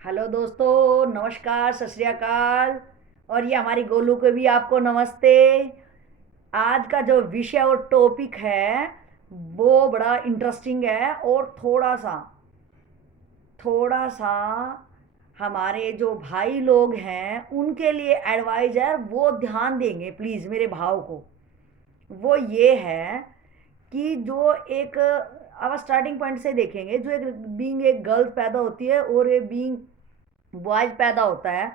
Hello दोस्तों, नमस्कार, सत श्री अकाल। और ये हमारी गोलू को भी आपको नमस्ते। आज का जो विषय और टॉपिक है वो बड़ा इंटरेस्टिंग है और थोड़ा सा हमारे जो भाई लोग हैं उनके लिए एडवाइस है, वो ध्यान देंगे प्लीज़ मेरे भाव को। वो ये है कि जो एक अब स्टार्टिंग पॉइंट से देखेंगे, जो एक बीइंग एक गर्ल पैदा होती है और एक बीइंग बॉयज पैदा होता है।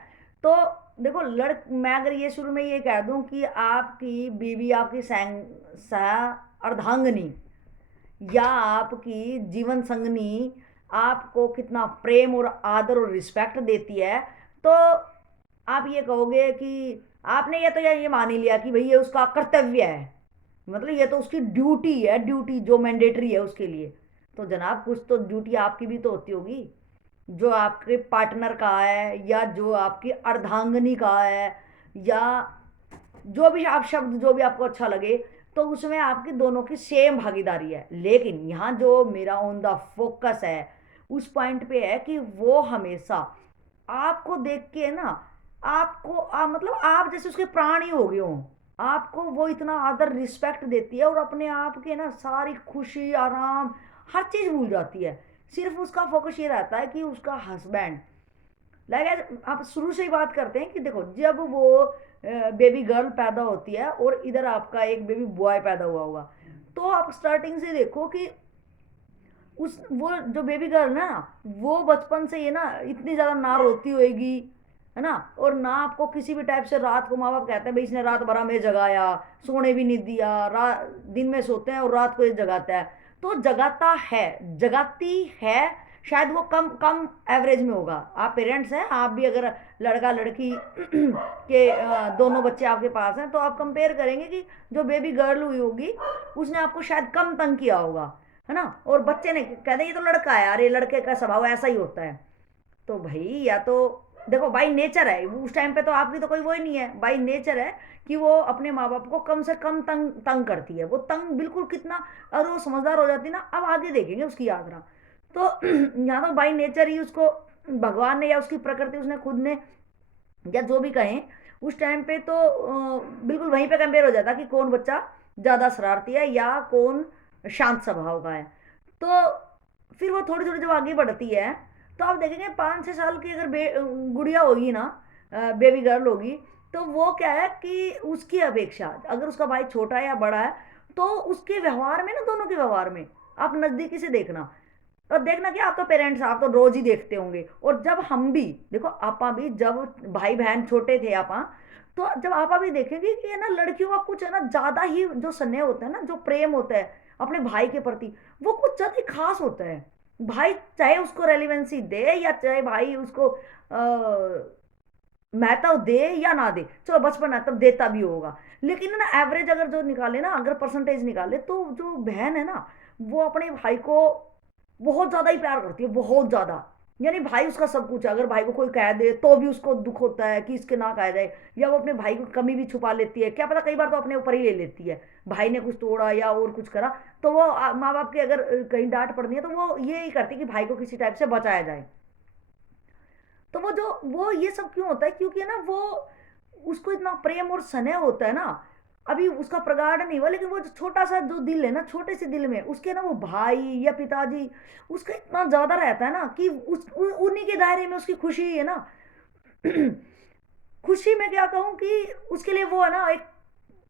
तो देखो, मैं अगर ये शुरू में ये कह दूं कि आपकी बीवी आपकी सह अर्धांगनी या आपकी जीवन संगनी आपको कितना प्रेम और आदर और रिस्पेक्ट देती है, तो आप ये कहोगे कि आपने ये तो ये मान ही लिया कि भाई ये उसका कर्तव्य है, मतलब ये तो उसकी ड्यूटी है, ड्यूटी जो मैंडेटरी है उसके लिए। तो जनाब, कुछ तो ड्यूटी आपकी भी तो होती होगी, जो आपके पार्टनर का है या जो आपकी अर्धांगनी का है, या जो भी आप शब्द जो भी आपको अच्छा लगे, तो उसमें आपकी दोनों की सेम भागीदारी है। लेकिन यहाँ जो मेरा ऑन द फोकस है उस पॉइंट पे है कि वो हमेशा आपको देख के ना, मतलब आप जैसे उसके प्राण ही हो गए हो। आपको वो इतना आदर रिस्पेक्ट देती है और अपने आप के ना सारी खुशी आराम हर चीज़ भूल जाती है। सिर्फ उसका फोकस ये रहता है कि उसका हस्बैंड, लाइक आप शुरू से ही बात करते हैं कि देखो, जब वो बेबी गर्ल पैदा होती है और इधर आपका एक बेबी बॉय पैदा हुआ होगा, तो आप स्टार्टिंग से देखो कि उस वो जो बेबी गर्ल ना, वो बचपन से ये ना इतनी ज़्यादा ना रोती होएगी, है ना। और ना आपको किसी भी टाइप से रात को माँ बाप कहते हैं भाई इसने रात भर हमें जगाया, सोने भी नहीं दिया, दिन में सोते हैं और रात को ये जगाता है। तो जगाता है, जगाती है, शायद वो कम कम एवरेज में होगा। आप पेरेंट्स हैं, आप भी अगर लड़का लड़की के दोनों बच्चे आपके पास हैं, तो आप कंपेयर करेंगे कि जो बेबी गर्ल हुई होगी उसने आपको शायद कम तंग किया होगा, है ना। और बच्चे ने कहते ये तो लड़का है, अरे लड़के का स्वभाव ऐसा ही होता है। तो भाई या तो देखो, बाई नेचर है, उस टाइम पे तो आपकी तो कोई वो ही नहीं है, बाई नेचर है कि वो अपने माँ बाप को कम से कम तंग तंग करती है। वो तंग बिल्कुल कितना, और वो समझदार हो जाती है ना, अब आगे देखेंगे उसकी यात्रा। तो यहाँ तो बाई नेचर ही उसको भगवान ने या उसकी प्रकृति, उसने खुद ने, या जो भी कहें, उस टाइम पे तो बिल्कुल वहीं पे कंपेयर हो जाता कि कौन बच्चा ज़्यादा शरारती है या कौन शांत स्वभाव का है। तो फिर वो थोड़ी थोड़ी जब आगे बढ़ती है, तो आप देखेंगे 5-6 साल की अगर गुड़िया होगी ना, बेबी गर्ल होगी, तो वो क्या है कि उसकी अपेक्षा अगर उसका भाई छोटा है या बड़ा है, तो उसके व्यवहार में ना, दोनों के व्यवहार में आप नज़दीकी से देखना। और देखना कि आप तो पेरेंट्स, आप तो रोज ही देखते होंगे, और जब हम भी देखो, आपा भी जब भाई बहन छोटे थे आपा, तो जब आपा भी देखेंगे कि है ना, लड़कियों का कुछ है ना ज्यादा ही जो स्नेह होता है ना, जो प्रेम होता है अपने भाई के प्रति, वो कुछ ज्यादा ही खास होता है। भाई चाहे उसको रेलिवेंसी दे या चाहे भाई उसको महत्व दे या ना दे, चलो बचपन है तब देता भी होगा, लेकिन ना एवरेज अगर जो निकाले ना, अगर परसेंटेज निकाले, तो जो बहन है ना, वो अपने भाई को बहुत ज्यादा ही प्यार करती है, बहुत ज्यादा। यानी भाई उसका सब कुछ है, अगर भाई को कोई कह दे तो भी उसको दुख होता है कि इसके ना कहा जाए, या वो अपने भाई को कमी भी छुपा लेती है, क्या पता कई बार तो अपने ऊपर ही ले लेती है। भाई ने कुछ तोड़ा या और कुछ करा, तो वो माँ बाप के अगर कहीं डांट पड़नी है, तो वो ये ही करती है कि भाई को किसी टाइप से बचाया जाए। तो वो ये सब क्यों होता है, क्योंकि है ना, वो उसको इतना प्रेम और स्नेह होता है ना, अभी उसका प्रगाढ़ नहीं हुआ, लेकिन वो जो छोटा सा जो दिल है ना, छोटे से दिल में उसके ना, वो भाई या पिताजी उसका इतना ज्यादा रहता है ना कि उन्हीं के दायरे में उसकी खुशी है ना। खुशी में क्या कहूँ कि उसके लिए वो है ना एक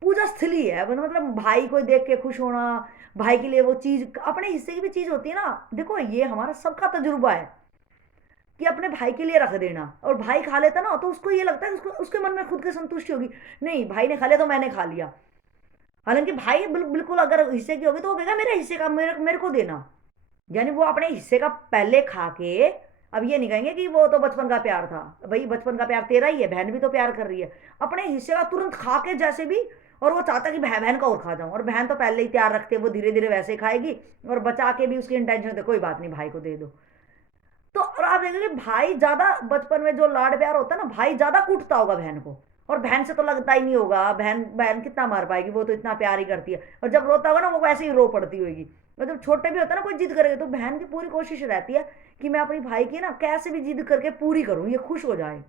पूजा स्थली है, मतलब भाई को देख के खुश होना, भाई के लिए वो चीज, अपने हिस्से की भी चीज होती है ना। देखो, ये हमारा सबका तजुर्बा है कि अपने भाई के लिए रख देना, और भाई खा लेता ना, तो उसको ये लगता है उसको, उसके मन में खुद की संतुष्टि होगी, नहीं भाई ने खा लिया तो मैंने खा लिया। हालांकि भाई बिल्कुल अगर हिस्से की होगी तो वो कहेगा मेरे हिस्से का मेरे को देना। यानी वो अपने हिस्से का पहले खा के, अब ये नहीं कहेंगे कि वो तो बचपन का प्यार था, भाई बचपन का प्यार तेरा ही है, बहन भी तो प्यार कर रही है, अपने हिस्से का तुरंत खा के जैसे भी। और वो चाहता कि बहन बहन का और खा जाऊं, और बहन तो पहले ही तैयार रखते, वो धीरे धीरे वैसे ही खाएगी, और बचा के भी उसकी इंटेंशन होती है कोई बात नहीं भाई को दे दो। तो और आप देखेंगे भाई ज्यादा बचपन में जो लाड प्यार होता है ना, भाई ज्यादा कूटता होगा बहन को, और बहन से तो लगता ही नहीं होगा, बहन बहन कितना मार पाएगी, वो तो इतना प्यार ही करती है। और जब रोता होगा ना वो वैसे ही रो पड़ती होगी। और जब छोटे भी होता है ना, कोई जिद करेगा तो बहन की पूरी कोशिश रहती है कि मैं अपनी भाई की ना कैसे भी जिद करके पूरी करूँ, ये खुश हो जाए।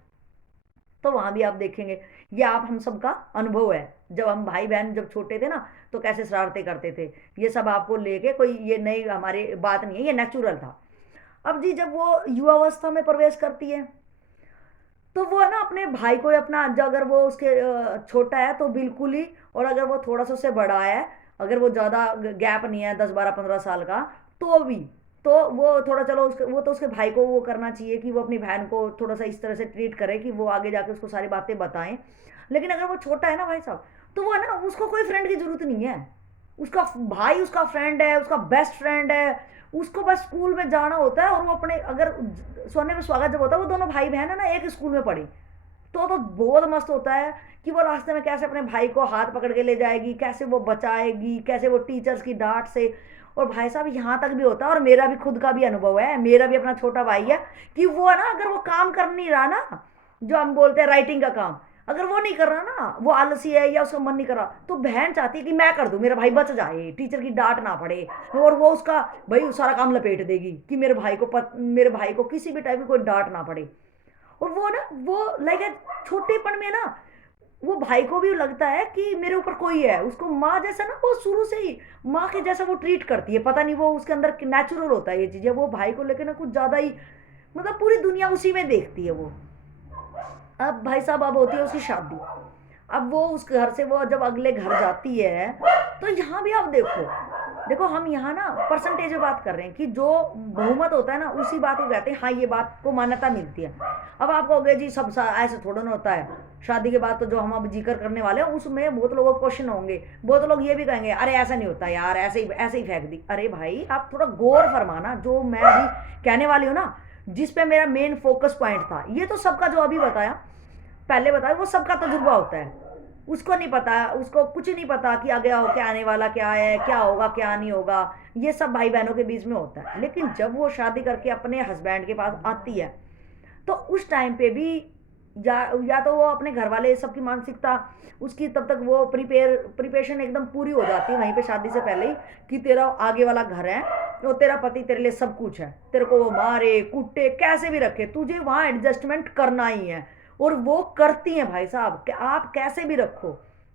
तो वहां भी आप देखेंगे, ये आप हम सबका अनुभव है। जब हम भाई बहन जब छोटे थे ना, तो कैसे शरारतें करते थे, ये सब आपको लेके कोई ये नई हमारी बात नहीं है, ये नेचुरल था। अब जी जब वो युवावस्था में प्रवेश करती है, तो वो है ना अपने भाई को अपना, जो अगर वो उसके छोटा है तो बिल्कुल ही, और अगर वो थोड़ा सा उससे बड़ा है, अगर वो ज़्यादा गैप नहीं है 10 12 15 साल का, तो भी, तो वो थोड़ा चलो उसके, वो तो उसके भाई को वो करना चाहिए कि वो अपनी बहन को थोड़ा सा इस तरह से ट्रीट करे कि वो आगे जाके उसको सारी बातें बताएं। लेकिन अगर वो छोटा है ना भाई साहब, तो वो है ना उसको कोई फ्रेंड की जरूरत नहीं है। उसका भाई उसका फ्रेंड है, उसका बेस्ट फ्रेंड है। उसको बस स्कूल में जाना होता है, और वो अपने अगर सोने में स्वागत जब होता है, वो दोनों भाई बहन है ना एक स्कूल में पढ़े, तो बहुत मस्त होता है कि वो रास्ते में कैसे अपने भाई को हाथ पकड़ के ले जाएगी, कैसे वो बचाएगी, कैसे वो टीचर्स की डांट से। और भाई साहब यहाँ तक भी होता है, और मेरा भी खुद का भी अनुभव है, मेरा भी अपना छोटा भाई है, कि वो ना अगर वो काम कर नहीं रहा ना, जो हम बोलते हैं राइटिंग का काम, अगर वो नहीं कर रहा ना, वो आलसी है या उसका मन नहीं कर रहा, तो बहन चाहती है कि मैं कर दूं, मेरा भाई बच जाए, टीचर की डांट ना पड़े। और वो उसका भाई सारा काम लपेट देगी कि मेरे भाई को किसी भी टाइप की कोई डांट ना पड़े। और वो ना वो लाइक छोटेपन में ना, वो भाई को भी लगता है कि मेरे ऊपर कोई है, उसको माँ जैसा ना, वो शुरू से ही माँ के जैसा वो ट्रीट करती है। पता नहीं वो उसके अंदर नेचुरल होता है ये चीज़ें, वो भाई को लेकर ना कुछ ज़्यादा ही, मतलब पूरी दुनिया उसी में देखती है वो। अब भाई साहब अब होती है उसकी शादी। अब वो उस घर से वो जब अगले घर जाती है, तो यहाँ भी आप देखो, देखो हम यहाँ ना परसेंटेज में बात कर रहे हैं कि जो बहुमत होता है ना उसी बात को कहते हैं, हाँ ये बात को मान्यता मिलती है। अब आप कहोगे जी सब ऐसे थोड़ा ना होता है, शादी के बाद तो जो हम अब जिक्र करने वाले हैं उसमें बहुत लोगों को क्वेश्चन होंगे, बहुत लोग ये भी कहेंगे अरे ऐसा नहीं होता यार, ऐसे ही फेंक दी। अरे भाई आप थोड़ा गौर फरमाना, जो मैं अभी कहने वाली हूँ ना, जिस पे मेरा मेन फोकस पॉइंट था, ये तो सबका जो अभी बताया, पहले बताया, वो सबका तजुर्बा होता है। उसको नहीं पता, उसको कुछ नहीं पता कि आगे हो क्या, आने वाला क्या है, क्या होगा क्या नहीं होगा, ये सब भाई बहनों के बीच में होता है। लेकिन जब वो शादी करके अपने हस्बैंड के पास आती है, तो उस टाइम पे भी या तो वो अपने घर वाले सबकी मानसिकता उसकी, तब तक वो प्रिपरेशन एकदम पूरी हो जाती है वहीं पे शादी से पहले ही, कि तेरा आगे वाला घर है, तो तेरा पति तेरे लिए सब कुछ है, तेरे को वो मारे कुटे कैसे भी रखे, तुझे वहाँ एडजस्टमेंट करना ही है। और वो करती हैं भाई साहब कि आप कैसे भी रखो,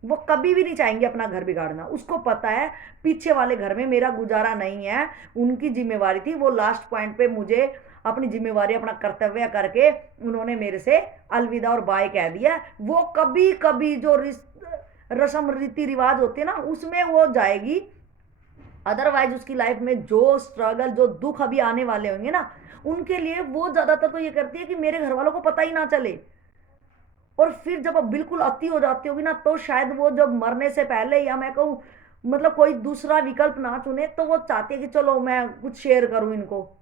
वो कभी भी नहीं चाहेंगे अपना घर बिगाड़ना। उसको पता है पीछे वाले घर में मेरा गुजारा नहीं है, उनकी जिम्मेवारी थी, वो लास्ट पॉइंट पे मुझे अपनी जिम्मेवारी अपना कर्तव्य करके उन्होंने मेरे से अलविदा और बाय कह दिया। वो कभी कभी जो रस्म रीति रिवाज होते हैं ना उसमें वो जाएगी, अदरवाइज उसकी लाइफ में जो स्ट्रगल जो दुख अभी आने वाले होंगे ना, उनके लिए वो ज्यादातर तो ये करती है कि मेरे घर वालों को पता ही ना चले। और फिर जब अब बिल्कुल अति हो जाती होगी ना, तो शायद वो जब मरने से पहले, या मैं कहूँ मतलब कोई दूसरा विकल्प ना चुने, तो वो चाहती है कि चलो मैं कुछ शेयर करूँ इनको,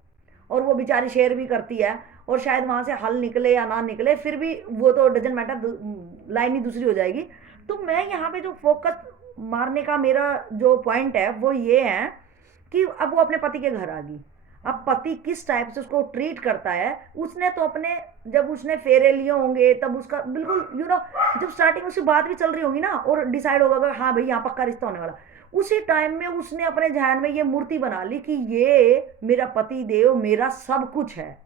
और वो बेचारी शेयर भी करती है। और शायद वहाँ से हल निकले या ना निकले, फिर भी वो तो डजेंट मैटर, लाइन ही दूसरी हो जाएगी। तो मैं यहाँ पे जो फोकस मारने का मेरा जो पॉइंट है वो ये है कि अब वो अपने पति के घर आ गई। अब पति किस टाइप से उसको ट्रीट करता है, उसने तो अपने, जब उसने फेरे लिए होंगे तब उसका बिल्कुल जब स्टार्टिंग उसकी बात भी चल रही होगी ना, और डिसाइड होगा हाँ भाई यहाँ पक्का रिश्ता होने वाला, उसी टाइम में उसने अपने ध्यान में ये मूर्ति बना ली कि ये मेरा पति देव मेरा सब कुछ है,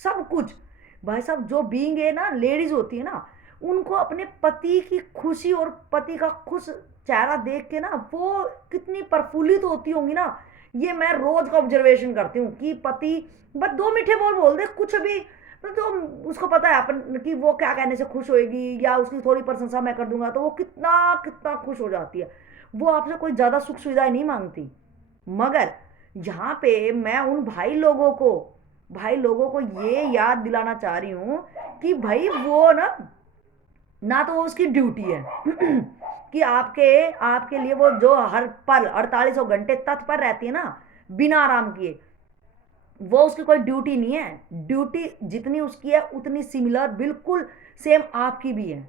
सब कुछ। भाई साहब जो बीइंग है ना, लेडीज होती है ना, उनको अपने पति की खुशी और पति का खुश चेहरा देख के ना वो कितनी प्रफुल्लित होती होंगी ना, ये मैं रोज का ऑब्जर्वेशन करती हूँ कि पति बस दो मीठे बोल बोल दे कुछ भी, तो उसको पता है अपन कि वो क्या कहने से खुश होएगी, या उसकी थोड़ी प्रशंसा मैं कर दूंगा तो वो कितना कितना खुश हो जाती है। वो आपसे कोई ज़्यादा सुख सुविधाएं नहीं मांगती। मगर यहाँ पे मैं उन भाई लोगों को ये याद दिलाना चाह रही हूँ कि भाई वो ना, ना तो वो उसकी ड्यूटी है कि आपके आपके लिए वो जो हर पल 48 घंटे तत्पर रहती है ना बिना आराम किए, वो उसकी कोई ड्यूटी नहीं है। ड्यूटी जितनी उसकी है उतनी सिमिलर बिल्कुल सेम आपकी भी है।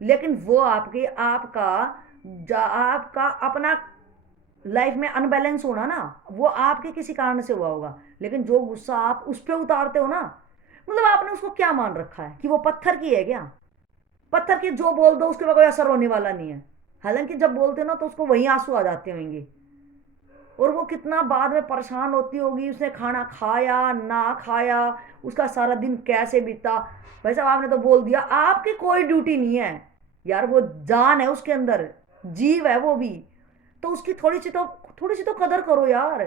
लेकिन वो आपका अपना लाइफ में अनबैलेंस होना ना, वो आपके किसी कारण से हुआ होगा। लेकिन जो गुस्सा आप उस पर उतारते हो ना, मतलब आपने उसको क्या मान रखा है कि वो पत्थर की है क्या? पत्थर के जो बोल दो उसके बाद कोई असर होने वाला नहीं है, हालांकि जब बोलते हो ना तो उसको वहीं आंसू आ जाते होंगे, और वो कितना बाद में परेशान होती होगी, उसने खाना खाया ना खाया, उसका सारा दिन कैसे बीता। भाई साहब आपने तो बोल दिया, आपकी कोई ड्यूटी नहीं है यार, वो जान है उसके अंदर, जीव है वो भी, तो उसकी थोड़ी सी तो कदर करो यार,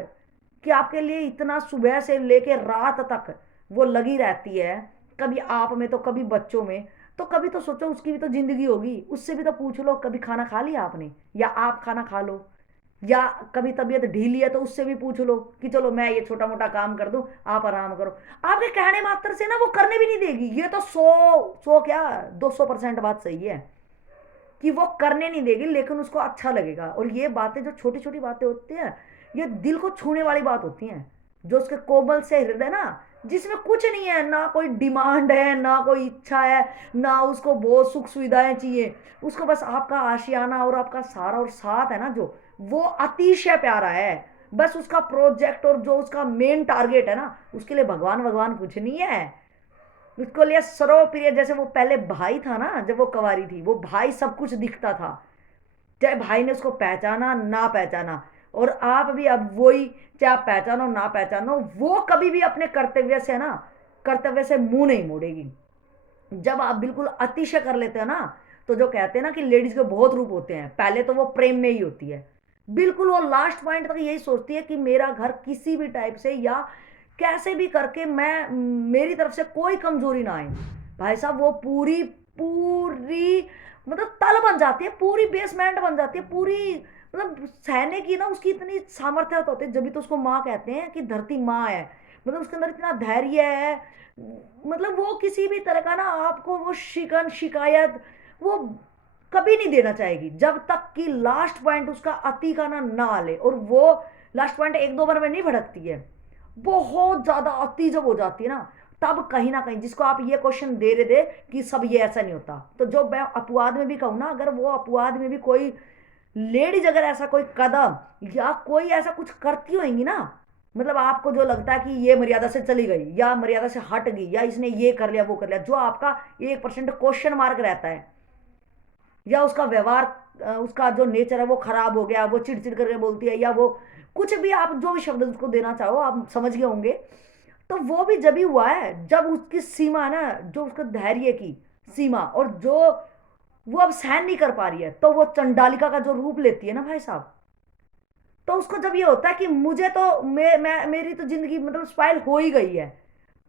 कि आपके लिए इतना सुबह से लेके रात तक वो लगी रहती है, कभी आप में तो कभी बच्चों में, तो कभी तो सोचो उसकी भी तो जिंदगी होगी, उससे भी तो पूछ लो कभी खाना खा लिया आपने, या आप खाना खा लो, या कभी तबीयत ढीली है तो उससे भी पूछ लो कि चलो मैं ये छोटा मोटा काम कर दूं, आप आराम करो। आपके कहने मात्र से ना वो करने भी नहीं देगी, ये तो 100 क्या 200% बात सही है कि वो करने नहीं देगी, लेकिन उसको अच्छा लगेगा। और ये बातें जो छोटी छोटी बातें होती हैं, ये दिल को छूने वाली बात होती हैं, जो उसके कोमल से हृदय ना, जिसमें कुछ नहीं है, ना कोई डिमांड है ना कोई इच्छा है, ना उसको बहुत सुख सुविधाएं चाहिए, उसको बस आपका आशियाना और आपका सारा और साथ है ना, जो वो अतिशय प्यारा है। बस उसका प्रोजेक्ट और जो उसका मेन टारगेट है ना, उसके लिए भगवान भगवान कुछ नहीं है, उसको लिए सर्वप्रिय, जैसे वो पहले भाई था ना, जब वो कवारी थी, वो भाई सब कुछ दिखता था, चाहे भाई ने उसको पहचाना ना पहचाना, और आप भी अब वही, चाहे आप पहचानो ना पहचानो, वो कभी भी अपने कर्तव्य से ना, कर्तव्य से मुंह नहीं मोड़ेगी। जब आप बिल्कुल अतिशय कर लेते हो ना, तो जो कहते हैं ना कि लेडीज के बहुत रूप होते हैं, पहले तो वो प्रेम में ही होती है, बिल्कुल वो लास्ट पॉइंट तक यही सोचती है कि मेरा घर किसी भी टाइप से या कैसे भी करके मैं, मेरी तरफ से कोई कमजोरी ना आए। भाई साहब वो पूरी पूरी मतलब तल बन जाती है, पूरी बेसमेंट बन जाती है पूरी, मतलब सहने की ना उसकी इतनी सामर्थ्य होती है, जब तो उसको माँ कहते हैं कि धरती माँ है, मतलब उसके अंदर इतना धैर्य है, मतलब वो किसी भी तरह का ना आपको वो शिकन शिकायत वो कभी नहीं देना चाहेगी, जब तक कि लास्ट पॉइंट उसका अति का ना ले, और वो लास्ट पॉइंट एक दो बार में नहीं भड़कती है, बहुत ज्यादा अति जब हो जाती है ना, तब कहीं ना कहीं, जिसको आप ये क्वेश्चन दे रहे थे कि सब ये ऐसा नहीं होता, तो जो मैं अपवाद में भी कहूँ ना, अगर वो अपवाद में भी कोई लेडीज अगर ऐसा कोई कदम या कोई ऐसा कुछ करती होंगी ना, मतलब आपको जो लगता है कि ये मर्यादा से चली गई या मर्यादा से हट गई या इसने ये कर लिया वो कर लिया, जो आपका 1% क्वेश्चन मार्क रहता है, या उसका व्यवहार, उसका जो नेचर है वो खराब हो गया, वो चिड़चिड़ करके बोलती है, या वो कुछ भी, आप जो भी शब्द उसको देना चाहो आप समझ गए होंगे, तो वो भी जब ही हुआ है जब उसकी सीमा है ना, जो उसका धैर्य की सीमा, और जो वो अब सहन नहीं कर पा रही है, तो वो चंडालिका का जो रूप लेती है ना भाई साहब, तो उसको जब ये होता है कि मुझे तो मैं मेरी तो जिंदगी मतलब स्पाइल हो ही गई है,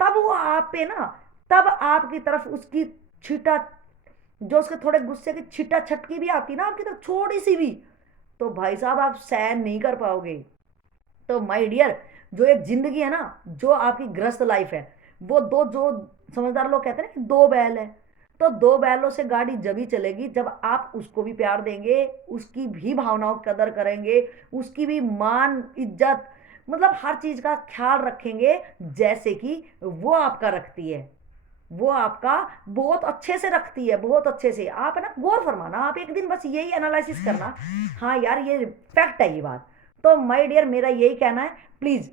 तब वो आप पे ना, तब आपकी तरफ उसकी छीटा, जो उसके थोड़े गुस्से की छिटा छटकी भी आती ना आपकी तरफ थोड़ी सी भी, तो भाई साहब आप सहन नहीं कर पाओगे। तो माय डियर, जो एक जिंदगी है ना, जो आपकी ग्रस्त लाइफ है, वो दो, जो समझदार लोग कहते हैं ना कि दो बैल है, तो दो बैलों से गाड़ी जब ही चलेगी जब आप उसको भी प्यार देंगे, उसकी भी भावनाओं की कदर करेंगे, उसकी भी मान इज्जत, मतलब हर चीज का ख्याल रखेंगे, जैसे कि वो आपका रखती है, वो आपका बहुत अच्छे से रखती है, बहुत अच्छे से। आप है ना गौर फरमाना, आप एक दिन बस यही एनालिसिस करना, हाँ यार ये फैक्ट है ये बात। तो माय डियर मेरा यही कहना है, प्लीज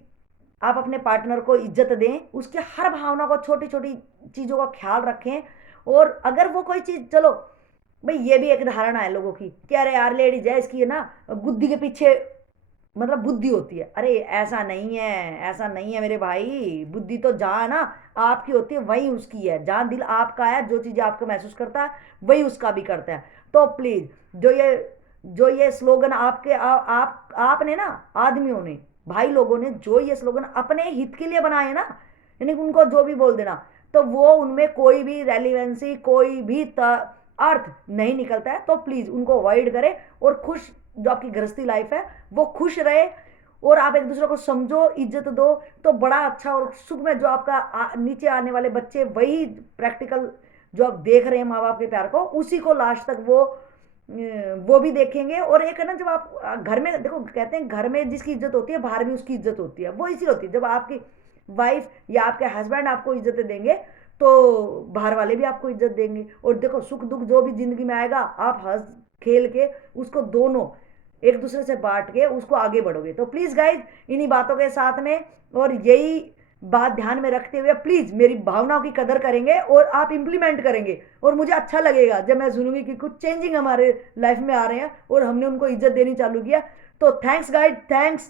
आप अपने पार्टनर को इज्जत दें, उसके हर भावना को, छोटी छोटी चीजों का ख्याल रखें, और अगर वो कोई चीज, चलो भाई ये भी एक धारणा है लोगों की कि अरे यार लेडीज है इसकी है ना बुद्धि के पीछे मतलब बुद्धि होती है, अरे ऐसा नहीं है, ऐसा नहीं है मेरे भाई, बुद्धि तो जहाँ ना आपकी होती है वही उसकी है, जहाँ दिल आपका है, जो चीज़ें आपको महसूस करता है वही उसका भी करता है। तो प्लीज जो ये स्लोगन आपके आपने ना, आदमियों ने, भाई लोगों ने जो ये स्लोगन अपने हित के लिए बनाए ना, यानी उनको जो भी बोल देना, तो वो उनमें कोई भी रेलिवेंसी, कोई भी अर्थ नहीं निकलता है, तो प्लीज उनको अवॉइड करें, और खुश, जो आपकी गृहस्थी लाइफ है वो खुश रहे, और आप एक दूसरे को समझो, इज्जत दो, तो बड़ा अच्छा, और सुख में जो आपका नीचे आने वाले बच्चे वही प्रैक्टिकल, जो आप देख रहे हैं माँ बाप के प्यार को, उसी को लास्ट तक वो भी देखेंगे। और एक है ना, जब आप घर में देखो, कहते हैं घर में जिसकी इज्जत होती है बाहर भी उसकी इज्जत होती है, वो इसी होती है, जब आपकी वाइफ या आपके हस्बैंड आपको इज्जत देंगे तो बाहर वाले भी आपको इज्जत देंगे। और देखो सुख दुख जो भी जिंदगी में आएगा, आप हंस खेल के उसको दोनों एक दूसरे से बांट के उसको आगे बढ़ोगे। तो प्लीज गाइज इन्हीं बातों के साथ में, और यही बात ध्यान में रखते हुए प्लीज़ मेरी भावनाओं की कदर करेंगे और आप इम्प्लीमेंट करेंगे, और मुझे अच्छा लगेगा जब मैं सुनूंगी कि कुछ चेंजिंग हमारे लाइफ में आ रहे हैं और हमने उनको इज्जत देनी चालू किया। तो थैंक्स गाइड, थैंक्स